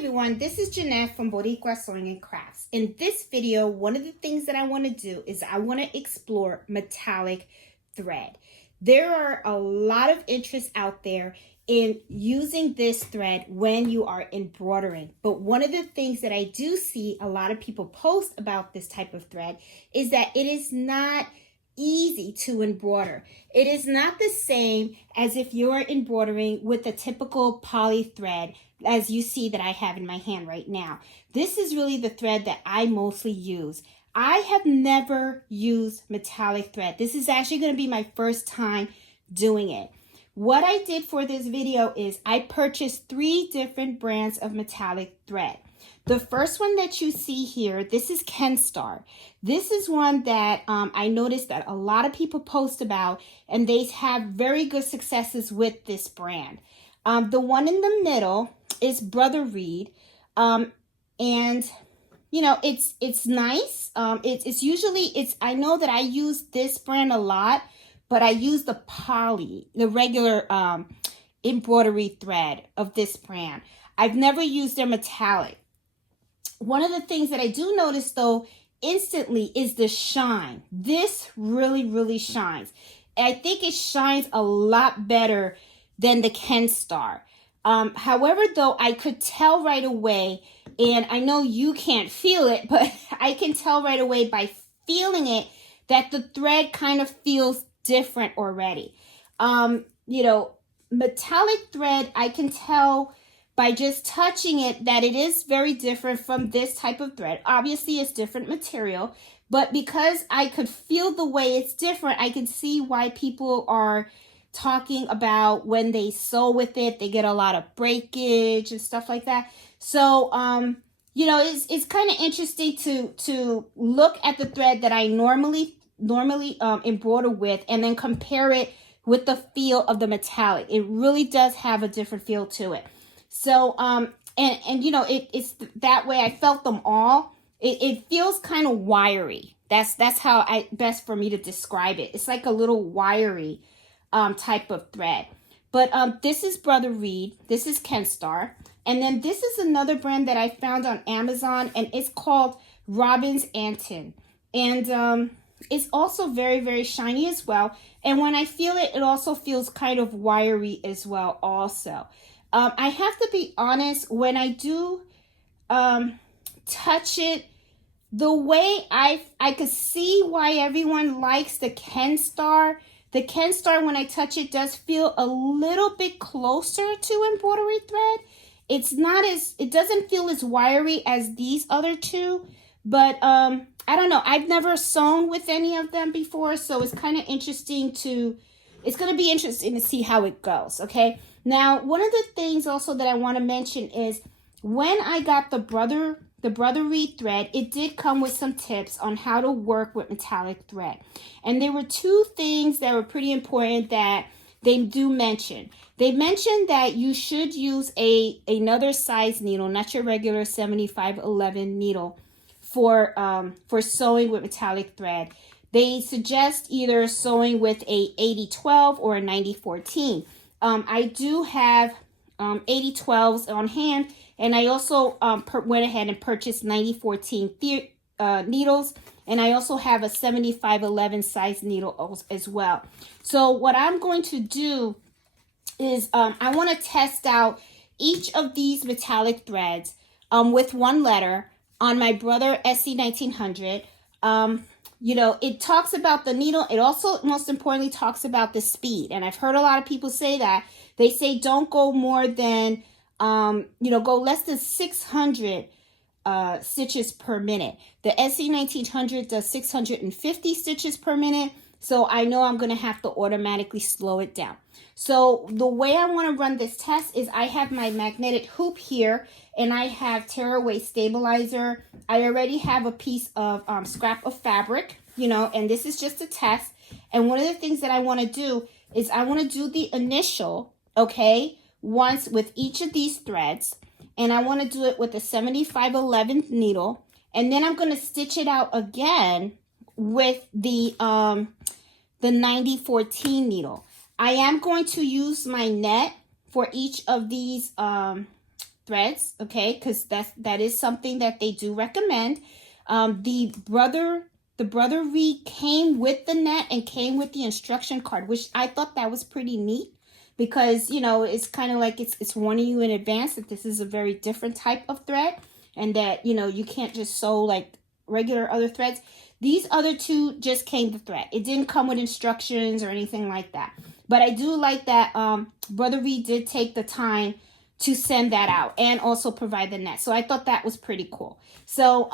everyone, this is Jeanette from Boricua Sewing and Crafts. In this video, one of the things that I want to do is I want to explore metallic thread. There are a lot of interest out there in using this thread when you are embroidering. But one of the things that I do see a lot of people post about this type of thread is that it is not easy to embroider. It is not the same as if you're embroidering with a typical poly thread as you see that I have in my hand right now. This is really the thread that I mostly use. I have never used metallic thread. This is actually going to be my first time doing it. What I did for this video is I purchased 3 different brands of metallic thread. The first one that you see here, this is Kingstar. This is one that I noticed that a lot of people post about, and they have very good successes with this brand. The one in the middle is Brother Reed, and you know it's nice. It's usually I know that I use this brand a lot, but I use the poly, the regular embroidery thread of this brand. I've never used their metallic. One of the things that I do notice though instantly is the shine. This really shines. I think it shines a lot better than the Kingstar. However, though, I could tell right away, and I know you can't feel it, but I can tell right away by feeling it that the thread kind of feels different already. You know, metallic thread, I can tell by just touching it that it is very different from this type of thread. Obviously, it's different material, but because I could feel the way it's different, I can see why people are talking about when they sew with it, they get a lot of breakage and stuff like that. So, you know, it's kind of interesting to look at the thread that I normally embroider with and then compare it with the feel of the metallic. It really does have a different feel to it. So, and you know, it's that way. I felt them all. It feels kind of wiry. That's how best for me to describe it. It's like a little wiry type of thread. But this is Brother Reed. This is Kingstar. And then this is another brand that I found on Amazon, and it's called Robin's Anton. And it's also very shiny as well. And when I feel it, it also feels kind of wiry as well also. I have to be honest, when I do touch it, the way I could see why everyone likes the Kingstar. The Kingstar, when I touch it, does feel a little bit closer to embroidery thread. It doesn't feel as wiry as these other two, but I don't know. I've never sewn with any of them before, so it's kind of interesting it's going to be interesting to see how it goes, okay? Now, one of the things also that I want to mention is when I got the Brother Reed thread, it did come with some tips on how to work with metallic thread. And there were 2 things that were pretty important that they do mention. They mentioned that you should use another size needle, not your regular 7511 needle for sewing with metallic thread. They suggest either sewing with a 8012 or a 9014. I do have 8012s on hand, and I also went ahead and purchased 9014 needles, and I also have a 7511 size needle as well. So what I'm going to do is I want to test out each of these metallic threads with one letter on my Brother SE1900. You know, it talks about the needle. It also, most importantly, talks about the speed. And I've heard a lot of people say that. They say don't go more than, you know, go less than 600 stitches per minute. The SE1900 does 650 stitches per minute. So I know I'm going to have to automatically slow it down. So the way I want to run this test is I have my magnetic hoop here, and I have tearaway stabilizer. I already have a piece of scrap of fabric, you know, and this is just a test. And one of the things that I want to do is I want to do the initial, okay, once with each of these threads. And I want to do it with a 7511 needle. And then I'm going to stitch it out again with the 9014 needle. I am going to use my net for each of these threads, okay, because that is something that they do recommend. The embroidery came with the net and came with the instruction card, which I thought that was pretty neat, because, you know, it's kind of like it's warning you in advance that this is a very different type of thread, and that, you know, you can't just sew like regular other threads. These other two just came with thread. It didn't come with instructions or anything like that. But I do like that embroidery did take the time to send that out and also provide the net. So I thought that was pretty cool. So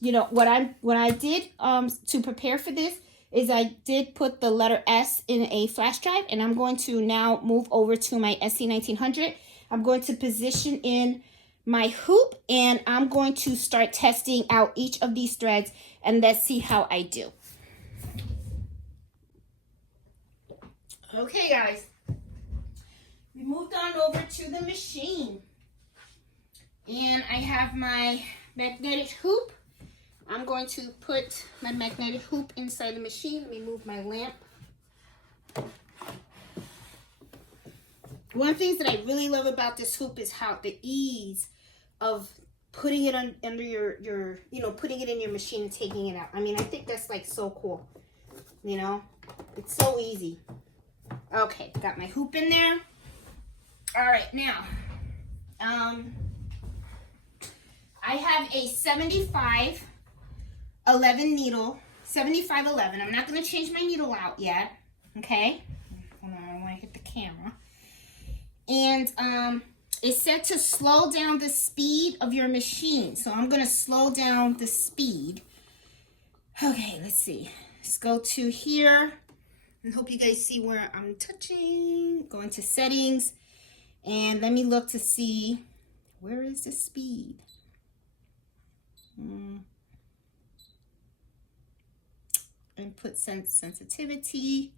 you know, what I did to prepare for this is I did put the letter S in a flash drive, and I'm going to now move over to my SE1900. I'm going to position in my hoop, and I'm going to start testing out each of these threads, and let's see how I do. Okay, guys, we moved on over to the machine, and I have my magnetic hoop. I'm going to put my magnetic hoop inside the machine. Let me move my lamp. One of the things that I really love about this hoop is how the ease of putting it under your you know, putting it in your machine and taking it out. I mean, I think that's like so cool. You know, it's so easy. Okay, got my hoop in there. All right, now, I have a 7511 needle, 7511. I'm not going to change my needle out yet, okay? Hold on, I don't want to hit the camera. And it's said to slow down the speed of your machine. So I'm going to slow down the speed. Okay, let's see. Let's go to here. I hope you guys see where I'm touching. Go into settings. And let me look to see, where is the speed? Input sensitivity.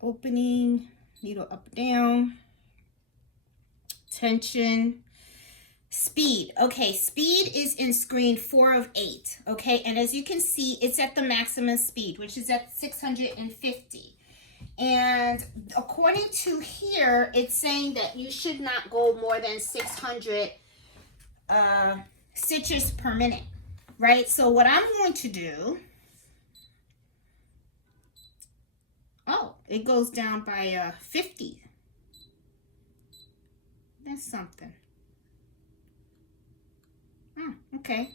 Opening, needle up, down. Tension. Speed. Okay, speed is in screen 4 of 8. Okay, and as you can see, it's at the maximum speed, which is at 650. And according to here, it's saying that you should not go more than 600 stitches per minute, right? So what I'm going to do, oh, it goes down by 50. That's something. Oh, okay.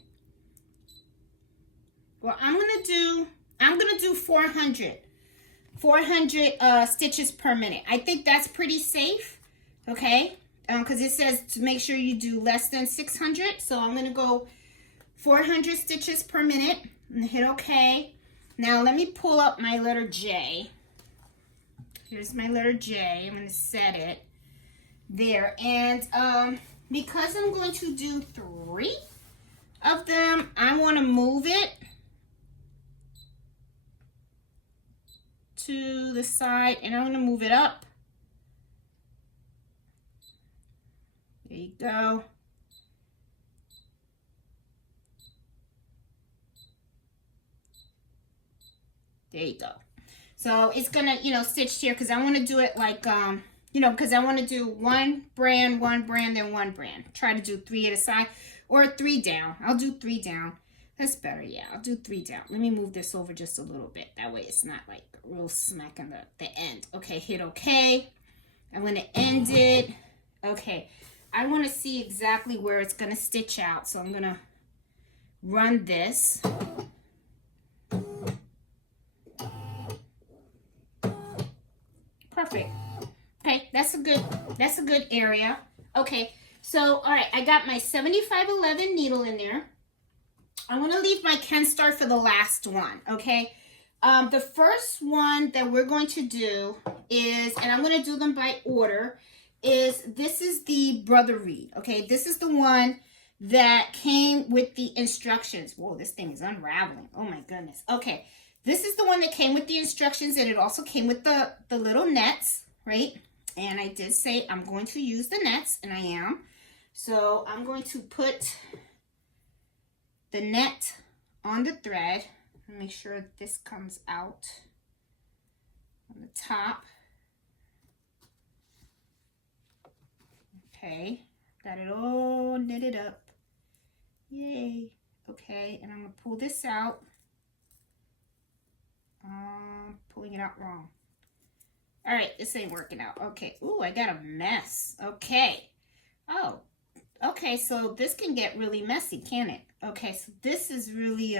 Well, I'm gonna do 400 stitches per minute. I think that's pretty safe, okay? Because it says to make sure you do less than 600. So I'm gonna go 400 stitches per minute and hit okay. Now let me pull up my letter J. Here's my letter J. I'm gonna set it there, and because I'm going to do 3 of them, I want to move it to the side, and I'm going to move it up. There you go. There you go. So it's gonna, you know, stitch here, because I want to do it like you know, because I want to do one brand, then one brand. Try to do 3 at a side, or 3 down. I'll do 3 down. That's better, yeah. I'll do 3 down. Let me move this over just a little bit. That way it's not like real smack on the end. Okay, hit okay. I'm going to end it. Okay, I want to see exactly where it's going to stitch out. So I'm going to run this. Perfect. Okay, that's a good area. Okay, so all right, I got my 7511 needle in there. I want to leave my Kingstar for the last one, okay? The first one that we're going to do is, and I'm going to do them by order, this is the embroidery, okay? This is the one that came with the instructions. Whoa, this thing is unraveling. Oh my goodness. Okay, this is the one that came with the instructions, and it also came with the little nets, right? And I did say I'm going to use the nets, and I am. So I'm going to put the net on the thread and make sure this comes out on the top. Okay, got it all knitted up. Yay. Okay, and I'm gonna pull this out. Pulling it out wrong. All right, this ain't working out. Okay. Ooh, I got a mess. Okay. Oh, okay. So this can get really messy, can it? Okay, so this is really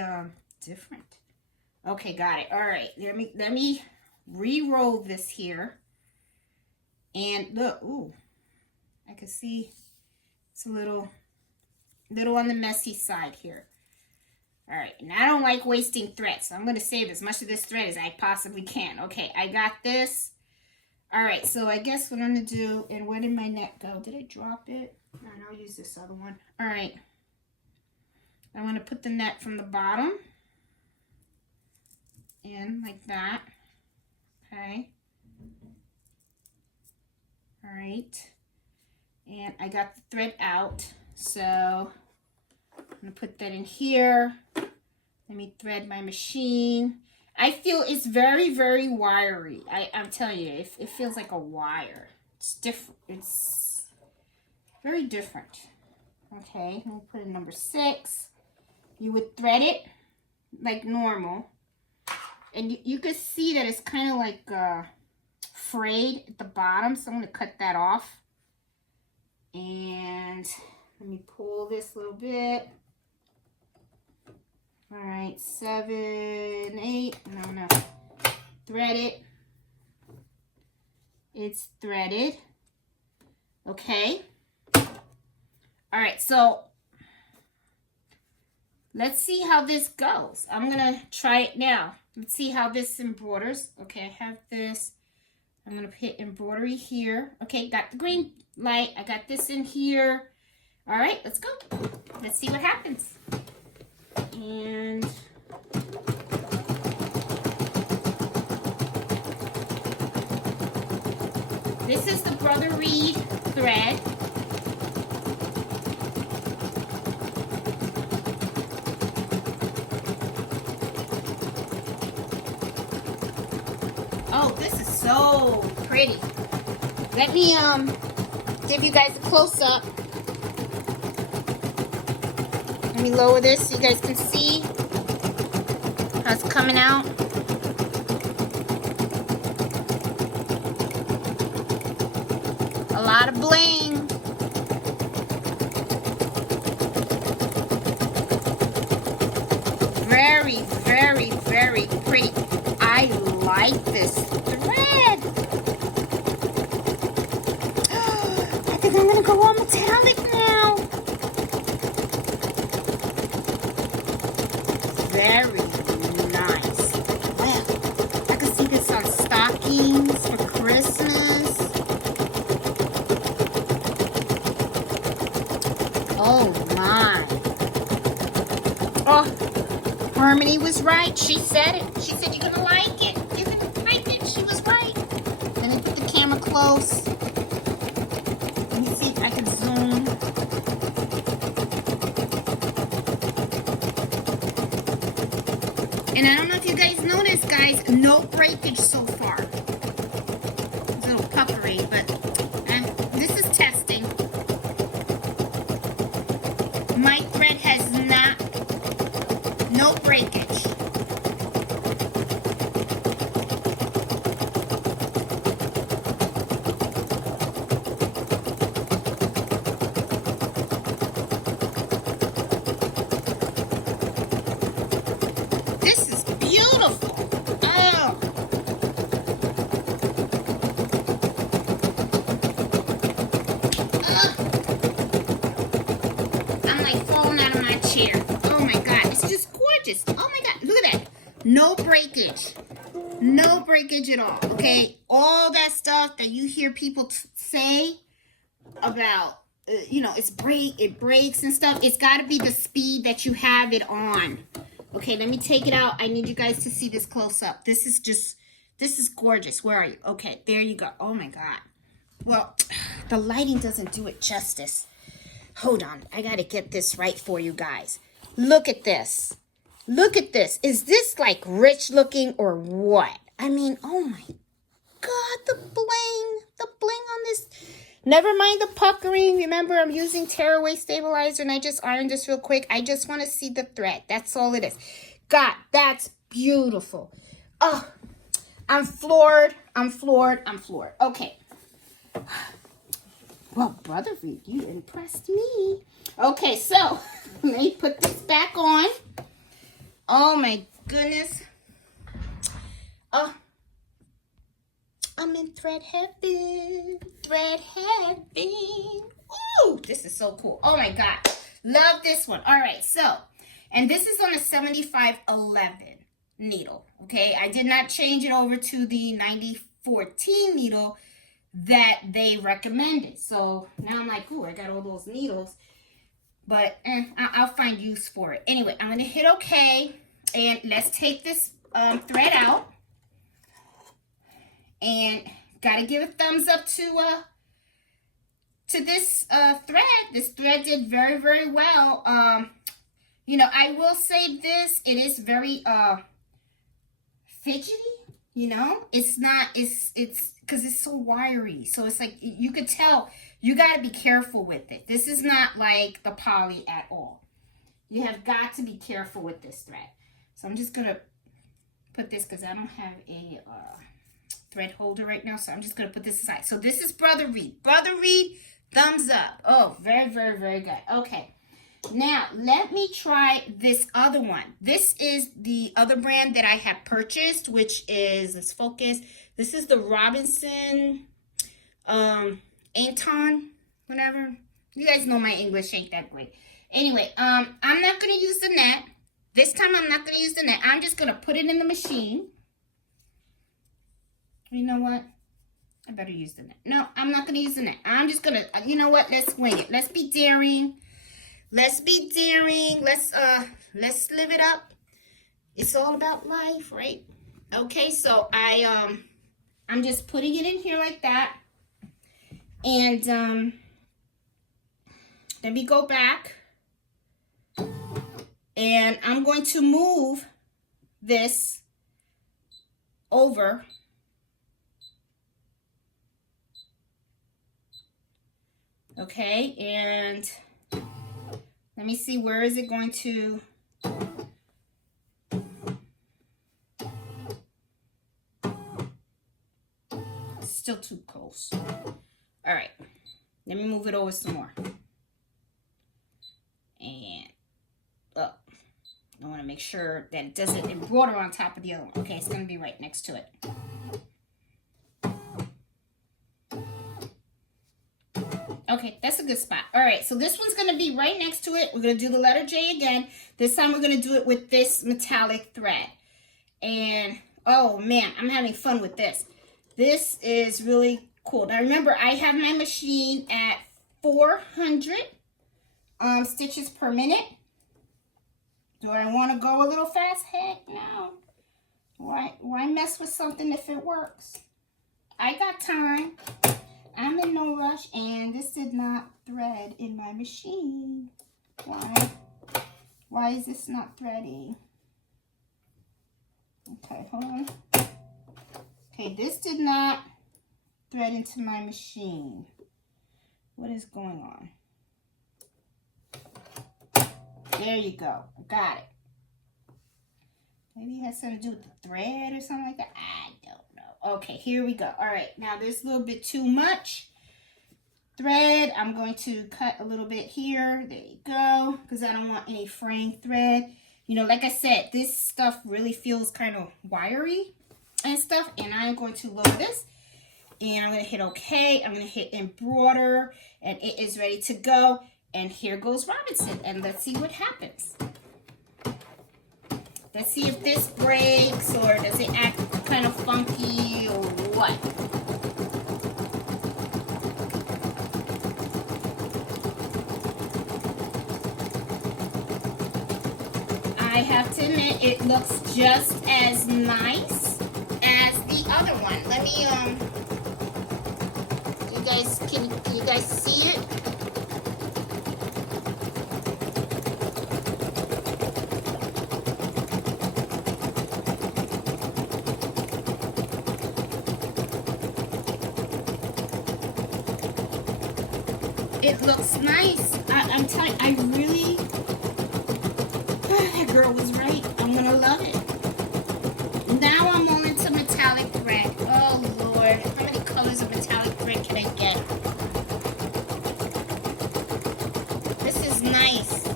different. Okay, got it. All right. Let me re-roll this here. And look, ooh, I can see it's a little on the messy side here. All right, and I don't like wasting thread, so I'm going to save as much of this thread as I possibly can. Okay, I got this. All right, so I guess what I'm going to do, and where did my net go? Did I drop it? No, I'll use this other one. All right, I'm going to put the net from the bottom in like that. Okay. All right, and I got the thread out, so I'm going to put that in here. Let me thread my machine. I feel it's very, very wiry. I'm telling you, it feels like a wire. It's different. It's very different. Okay, I'm going to put in number 6. You would thread it like normal. And you could see that it's kind of like frayed at the bottom. So I'm going to cut that off. And let me pull this a little bit. All right, 7, 8, and I'm gonna thread it. It's threaded. Okay. All right, so let's see how this goes. I'm gonna try it now. Let's see how this embroiders. Okay, I have this. I'm gonna hit embroidery here. Okay, got the green light. I got this in here. All right, let's go. Let's see what happens. And this is the Brother Reed thread. Oh, this is so pretty. Let me give you guys a close-up. Let me lower this so you guys can see how it's coming out. A lot of bling. Very, very, very pretty. I like this thread. I think I'm gonna go all metallic now. Very nice. Well, I can see this on stockings for Christmas. Oh my. Oh, Harmony was right. She said it. She said you're gonna like it. You're gonna like it. She was right. Let me put the camera close. Let me see if I can zoom. And I don't know if you guys noticed, guys, no breakage so far. It's a little puckery, but this is testing. My thread has no breakage. This is beautiful. Oh. I'm like falling out of my chair. Oh my God, it's just gorgeous. Oh my God, look at that. No breakage. No breakage at all, okay? All that stuff that you hear people say about, you know, it breaks and stuff. It's got to be the speed that you have it on. Okay, let me take it out. I need you guys to see this close up. This is gorgeous. Where are you? Okay, there you go. Oh my God. Well, the lighting doesn't do it justice. Hold on. I got to get this right for you guys. Look at this. Look at this. Is this like rich looking or what? I mean, oh my God, the bling on this. Never mind the puckering. Remember, I'm using tearaway stabilizer and I just ironed this real quick. I just want to see the thread. That's all it is. God, that's beautiful. Oh, I'm floored. I'm floored. I'm floored. Okay. Well, Brother Reed, you impressed me. Okay, so let me put this back on. Oh, my goodness. Oh, I'm in thread heaven. Thread heaven. Ooh, this is so cool. Oh, my God. Love this one. All right, so, and this is on a 7511 needle, okay? I did not change it over to the 9014 needle that they recommended. So now I'm like, ooh, I got all those needles, but I'll find use for it. Anyway, I'm going to hit OK, and let's take this thread out. And got to give a thumbs up to this thread. This thread did very, very well. You know, I will say this, it is very fidgety, you know? It's not, it's because it's so wiry. So it's like, you could tell, you got to be careful with it. This is not like the poly at all. You have got to be careful with this thread. So I'm just going to put this, because I don't have a thread holder right now. So I'm just going to put this aside. So this is Brother Reed. Brother Reed, thumbs up. Oh, very, very, very good. Okay. Now, let me try this other one. This is the other brand that I have purchased, which is, let's focus. This is the Robinson, Anton, whatever. You guys know my English ain't that great. Anyway, I'm not going to use the net. This time, I'm not going to use the net. I'm just going to put it in the machine. You know what? I better use the net. No, I'm not going to use the net. I'm just going to, you know what? Let's wing it. Let's be daring. Let's be daring. Let's live it up. It's all about life, right? Okay, so I'm just putting it in here like that. And let me go back. And I'm going to move this over. Okay, and let me see, where is it going to? It's still too close. All right, let me move it over some more. And up. I want to make sure that it doesn't embroider on top of the other one. Okay, it's going to be right next to it. Okay, that's a good spot. All right, so this one's going to be right next to it. We're going to do the letter J again. This time we're going to do it with this metallic thread. And, oh, man, I'm having fun with this. This is really cool. Now, remember, I have my machine at 400 stitches per minute. Do I want to go a little fast? Heck, no. Why mess with something if it works? I got time. I'm in no rush, and this did not thread in my machine. Why? Why is this not threading? Okay, hold on. Okay, this did not thread into my machine. What is going on? There you go. I got it. Maybe it has something to do with the thread or something like that. I don't know. Okay, here we go. All right, now there's a little bit too much thread. I'm going to cut a little bit here. There you go, because I don't want any fraying thread. You know, like I said, this stuff really feels kind of wiry and stuff. And I'm going to load this. And I'm going to hit OK. I'm going to hit embroider. And it is ready to go. And here goes Robinson. And let's see what happens. Let's see if this breaks or does it act kind of funky or what. I have to admit, it looks just as nice as the other one. Let me, can you guys see it? It looks nice. I'm telling you, I really, that girl was right. I'm gonna love it. Now I'm on into metallic thread. Oh Lord, how many colors of metallic thread can I get? This is nice.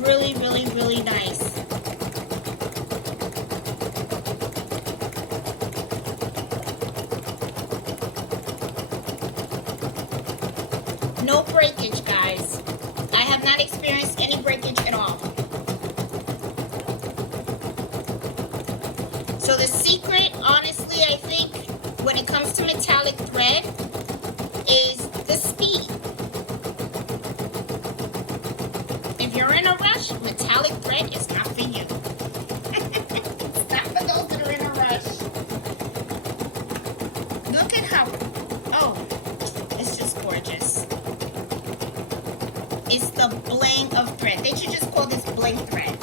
Really, really, really nice. No breakage, guys. I have not experienced any breakage at all. So the secret, honestly, I think, when it comes to metallic thread, is the speed. If you're in a rush, metallic thread is not for you. It's not for those that are in a rush. Look at how, oh, it's just gorgeous. It's the bling of thread. They should just call this bling thread.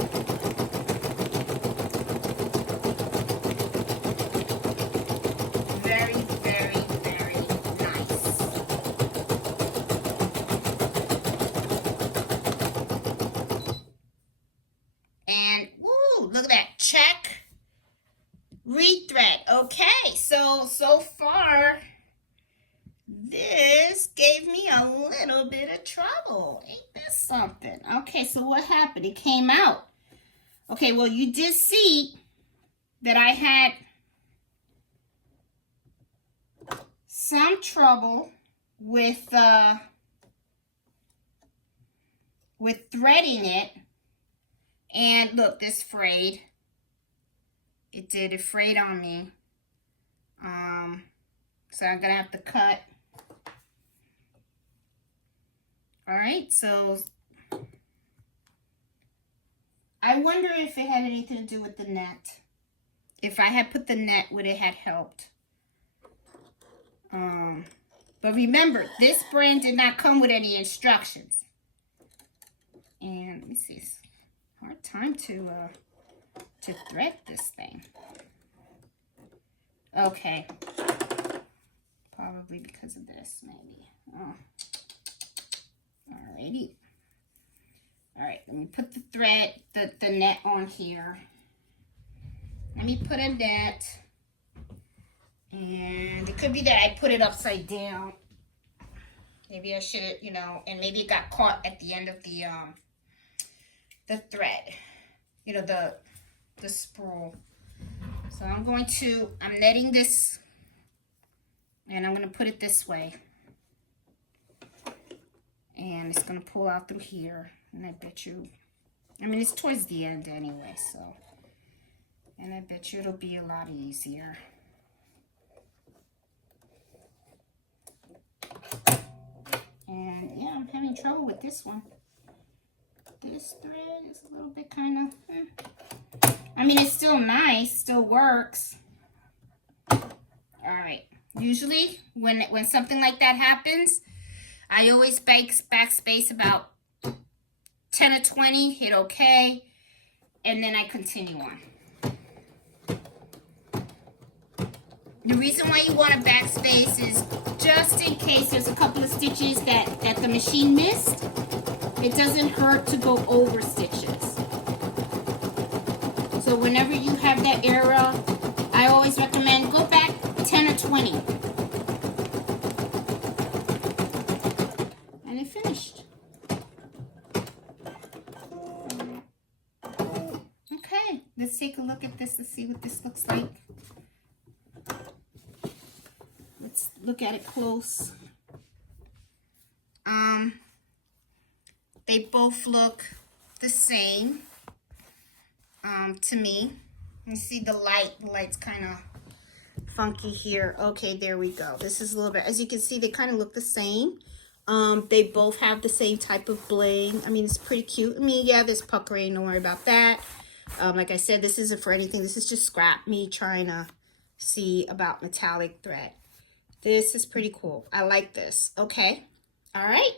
Very, very, very nice. And, woo, look at that. Check. Rethread. Okay, so far, this gave me a little bit of trouble. Ain't this something? Okay, so what happened? It came out. Okay, well, you did see that I had some trouble with threading it. And look, this frayed. It frayed on me. So I'm gonna have to cut. All right, so I wonder if it had anything to do with the net. If I had put the net, would it have helped? But remember, this brand did not come with any instructions. And let me see, it's a hard time to thread this thing. Okay, probably because of this, maybe. Oh. Alrighty. All right, let me put the thread, the net on here. Let me put a net. And it could be that I put it upside down. Maybe I should, you know, and maybe it got caught at the end of the thread. You know, the spool. So I'm netting this, and I'm going to put it this way. And it's going to pull out through here. And I bet you, I mean, it's towards the end anyway, so. And I bet you it'll be a lot easier. And yeah, I'm having trouble with this one. This thread is a little bit kind of, I mean, it's still nice, still works. All right. Usually, when something like that happens, I always backspace about 10 or 20, hit OK, and then I continue on. The reason why you want to backspace is just in case there's a couple of stitches that the machine missed. It doesn't hurt to go over stitches. So whenever you have that error, I always recommend go back 10 or 20. And it finished. Okay, let's take a look at this to see what this looks like. Let's look at it close. They both look the same to me. You see the light's kind of funky here. Okay, there we go. This is a little bit, as you can see, they kind of look the same. They both have the same type of bling. I mean, it's pretty cute. I mean, yeah, there's puckering, don't worry about that. Like I said, this isn't for anything. This is just scrap me trying to see about metallic thread. This is pretty cool. I like this. Okay. All right.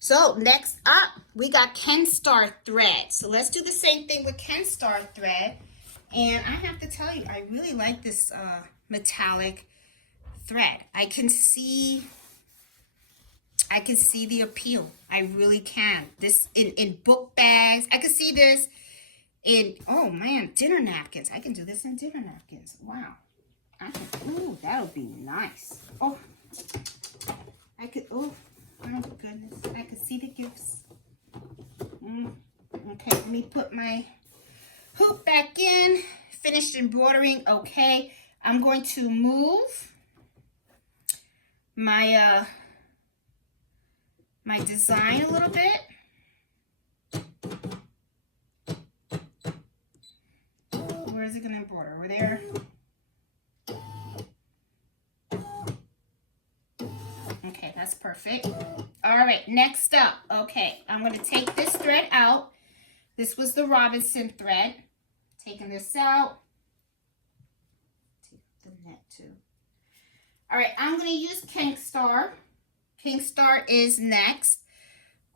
So next up, we got Kingstar thread. So let's do the same thing with Kingstar thread. And I have to tell you, I really like this metallic thread. I can see, I can see the appeal. I really can. This in book bags. I can see this in, oh man, dinner napkins. I can do this in dinner napkins. Wow. I can, ooh, that would be nice. Oh, I could, oh my goodness. I could see the gifts. Okay, let me put my hoop back in. Finished embroidering. Okay, I'm going to move my my design a little bit. Where is it going to embroider? Over there. Okay, that's perfect. All right, next up. Okay, I'm going to take this thread out. This was the Robinson thread. Taking this out. Take the net too. All right, I'm going to use Kingstar. Kingstar is next.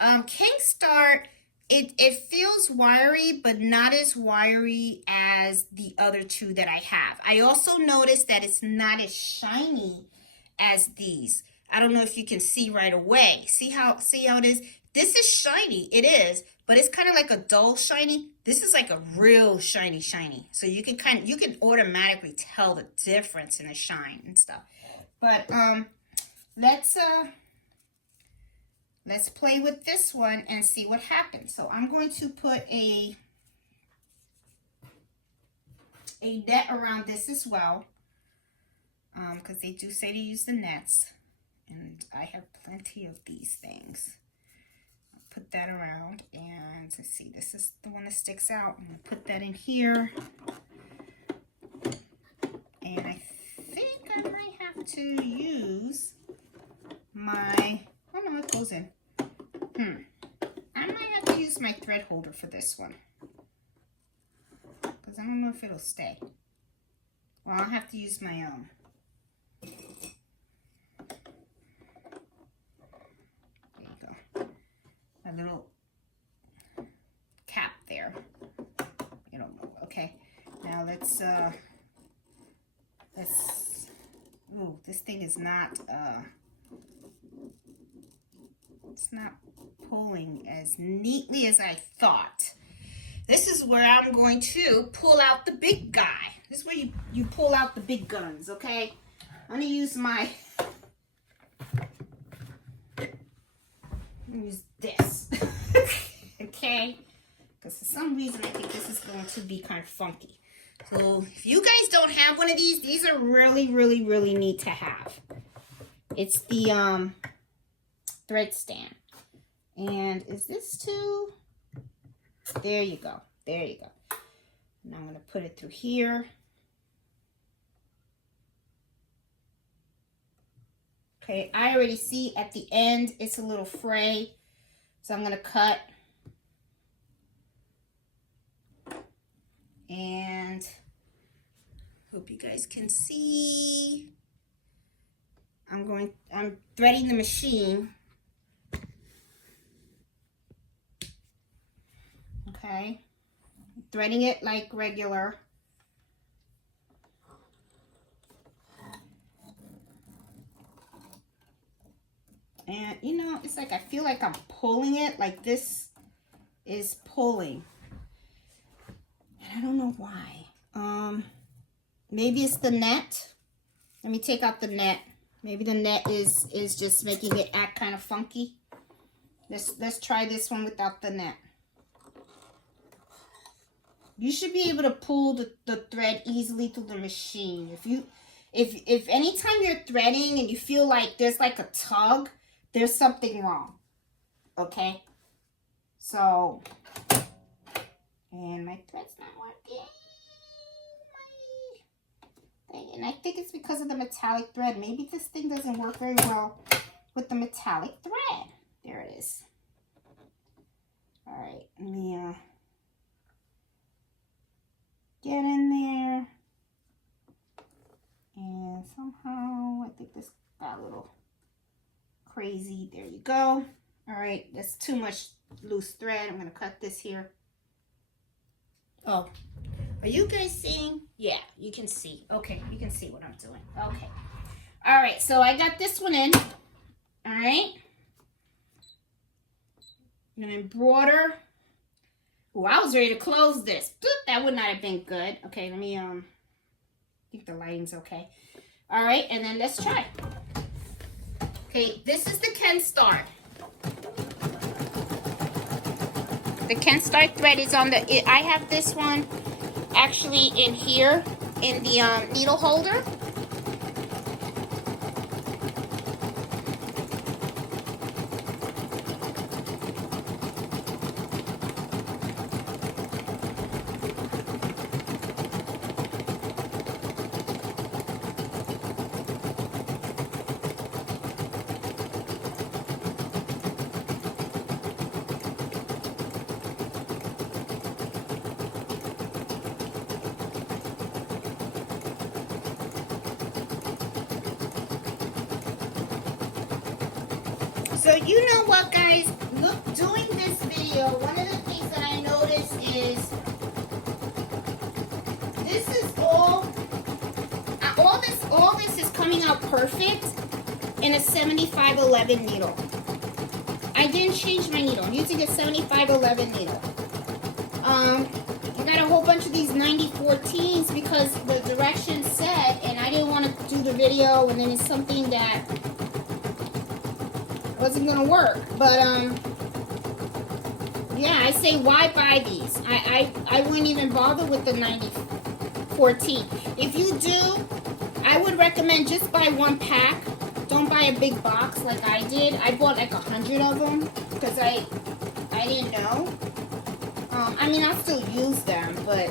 Kingstar, it feels wiry, but not as wiry as the other two that I have. I also noticed that it's not as shiny as these. I don't know if you can see right away. See how it is? This is shiny. It is, but it's kind of like a dull shiny. This is like a real shiny. So you can automatically tell the difference in the shine and stuff. But let's play with this one and see what happens. So I'm going to put a net around this as well, because they do say to use the nets, and I have plenty of these things. I'll put that around, and let's see, this is the one that sticks out. I'm going to put that in here, and I think I might have to use my, oh no, it goes in. I might have to use my thread holder for this one, because I don't know if it'll stay. Well, I'll have to use my there you go, my little cap there. You don't know. Okay, now let's ooh, this thing is not it's not pulling as neatly as I thought. This is where I'm going to pull out the big guy. This is where you pull out the big guns, okay? I'm going to use my, use this, okay? Because for some reason I think this is going to be kind of funky. So if you guys don't have one of these are really neat to have. It's the thread stand. And is this too? There you go. There you go. And I'm going to put it through here. Okay, I already see at the end it's a little fray. So I'm going to cut. And hope you guys can see. I'm threading the machine. Okay, threading it like regular. And you know, it's like I feel like I'm pulling it, like this is pulling. And I don't know why. Maybe it's the net. Let me take out the net. Maybe the net is just making it act kind of funky. Let's try this one without the net. You should be able to pull the thread easily through the machine. If anytime you're threading and you feel like there's like a tug, there's something wrong. Okay? So, and my thread's not working. And I think it's because of the metallic thread. Maybe this thing doesn't work very well with the metallic thread. There it is. All right, let me get in there. And somehow, I think this got a little crazy. There you go. All right, that's too much loose thread. I'm going to cut this here. Oh, are you guys seeing? Yeah, you can see. Okay, you can see what I'm doing. Okay. All right, so I got this one in. All right. I'm gonna embroider. Oh, I was ready to close this. That would not have been good. Okay, let me I think the lighting's okay. All right, and then let's try. Okay, this is the Kingstar. The Kingstar thread is on the, I have this one actually in here in the needle holder. So you know what, guys? Look, doing this video, one of the things that I noticed is this is all this is coming out perfect in a 7511 needle. I didn't change my needle. I'm using a 7511 needle. I got a whole bunch of these 9014s because the directions said, and I didn't want to do the video, and then it's something that wasn't gonna work. But yeah, I say, why buy these? I wouldn't even bother with the 9014. If you do, I would recommend just buy one pack. Don't buy a big box like I did. I bought like 100 of them because I didn't know. I mean, I'll still use them, but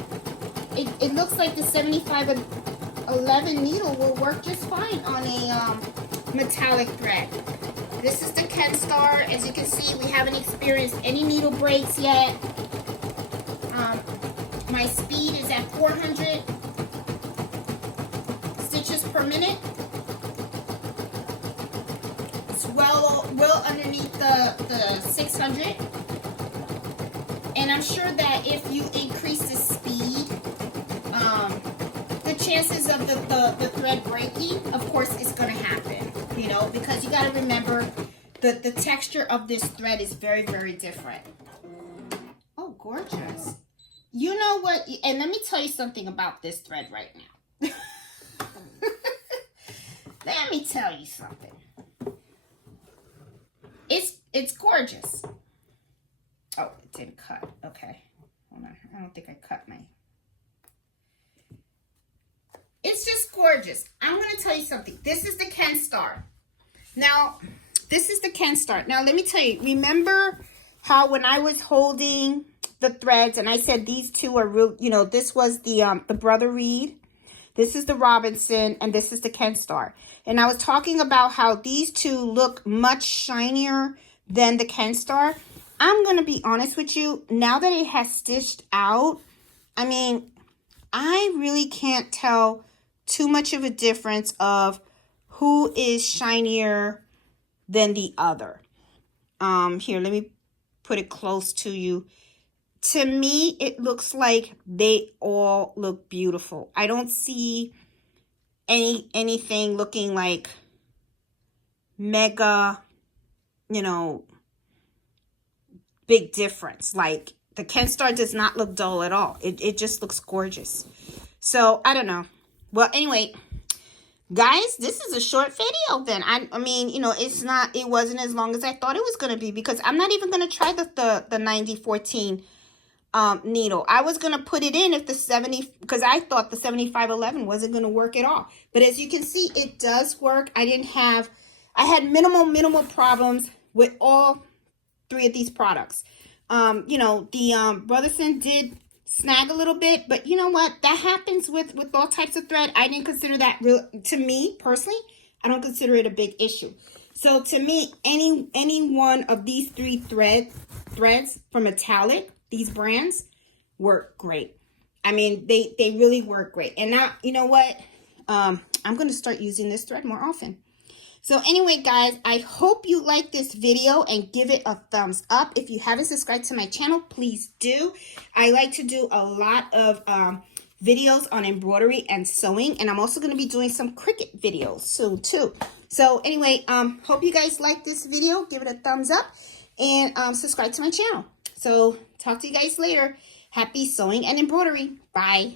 it looks like the 7511 needle will work just fine on a metallic thread. This is the Kingstar. As you can see, we haven't experienced any needle breaks yet. My speed is at 400 stitches per minute. It's well underneath the 600. And I'm sure that if you increase the speed, the chances of the thread breaking, of course, is going to happen. You know, because you got to remember that the texture of this thread is very, very different. Oh, gorgeous. You know what? And let me tell you something about this thread right now. Let me tell you something. It's gorgeous. Oh, it didn't cut. Okay. Hold on. I don't think I cut my... It's just gorgeous. I'm going to tell you something. This is the Kingstar. Now, this is the Kingstar. Now, let me tell you. Remember how when I was holding the threads and I said these two are real, you know, this was the Brother Reed. This is the Robinson, and this is the Kingstar. And I was talking about how these two look much shinier than the Kingstar. I'm going to be honest with you. Now that it has stitched out, I mean, I really can't tell too much of a difference of who is shinier than the other. Here, let me put it close to you. To me, it looks like they all look beautiful. I don't see anything looking like mega, you know, big difference. Like the Kingstar does not look dull at all. It just looks gorgeous. So I don't know. Well, anyway, guys, this is a short video then. I mean, you know, it wasn't as long as I thought it was going to be because I'm not even going to try the 9014 needle. I was going to put it in if the 70, because I thought the 7511 wasn't going to work at all. But as you can see, it does work. I had minimal problems with all three of these products. You know, the Brotherson did snag a little bit, but you know what? That happens with all types of thread. I didn't consider that real, to me personally, I don't consider it a big issue. So to me, any one of these three threads from metallic, these brands work great. I mean, they really work great. And now, you know what? I'm going to start using this thread more often. So anyway, guys, I hope you like this video and give it a thumbs up. If you haven't subscribed to my channel, please do. I like to do a lot of videos on embroidery and sewing, and I'm also going to be doing some Cricut videos soon too. So anyway, hope you guys like this video. Give it a thumbs up. and subscribe to my channel. So talk to you guys later. Happy sewing and embroidery. Bye.